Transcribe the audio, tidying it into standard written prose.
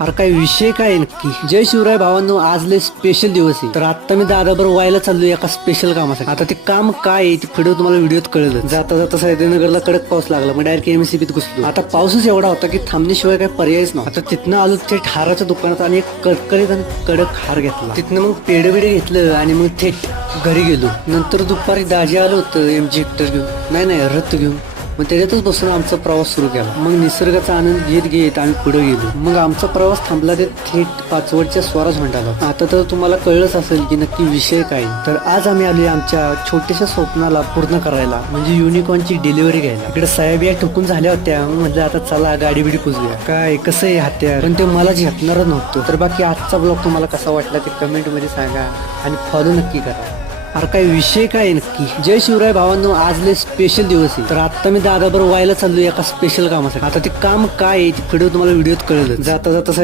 अरे काय विषय काय आहे नक्की? जय शिवराय भावांनो, आज लय स्पेशल दिवस आहे. तर आता मी दादाबरोबर व्हायला चाललोय एका स्पेशल कामासाठी. आता ते काम काय आहे ते पुढे तुम्हाला व्हिडिओत कळलं. जाता जाता सह्याद्रीनगरला कडक पाऊस लागला, मग डायरेक्ट एमएससीबीत घुसलो. आता पाऊसच एवढा होता की थांबण्याशिवाय काही पर्यायच नव्हता. आता तिथनं आलो थेट हाराच्या दुकानात आणि एक कडकडीत आणि कडक हार घेतला. तिथनं मग पेढे बिडे घेतलं आणि मग थेट घरी गेलो. नंतर दुपारी दाजी आलो होतं एमजी हेक्टर घेऊन, नाही रथ घेऊन. मग त्याच्यातच बसून आमचा प्रवास सुरू केला. मग निसर्गाचा आनंद घेत घेत आम्ही पुढे गेलो. मग आमचा प्रवास थांबला ते थेट पाचवडच्या स्वराज मंडळाला. आता तर तुम्हाला कळलंच असेल की नक्की विषय काय. तर आज आम्ही आलोय आमच्या छोट्याशा स्वप्नाला पूर्ण करायला, म्हणजे युनिकॉर्नची डिलिव्हरी घ्यायला. इकडे साहेबिया ठोकून झाल्या होत्या. मग म्हटलं आता चला गाडी बिडी पुजूया. काय कसं आहे हत्यार, पण ते मला झेपणारच नव्हतं. तर बाकी आजचा ब्लॉग तुम्हाला कसा वाटला ते कमेंट मध्ये सांगा आणि फॉलो नक्की करा. अरे काय विषय काय आहे नक्की? जय शिवराय भावांनो, आज लय स्पेशल दिवस आहे. तर आता मी दादाबरोबर व्हायला चाललोय एका स्पेशल कामासाठी. आता ते काम काय आहे ते पुढे तुम्हाला व्हिडिओत कळलं. जाता जाता